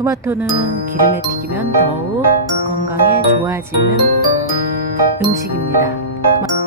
토마토는 기름에 튀기면 더욱 건강에 좋아지는 음식입니다.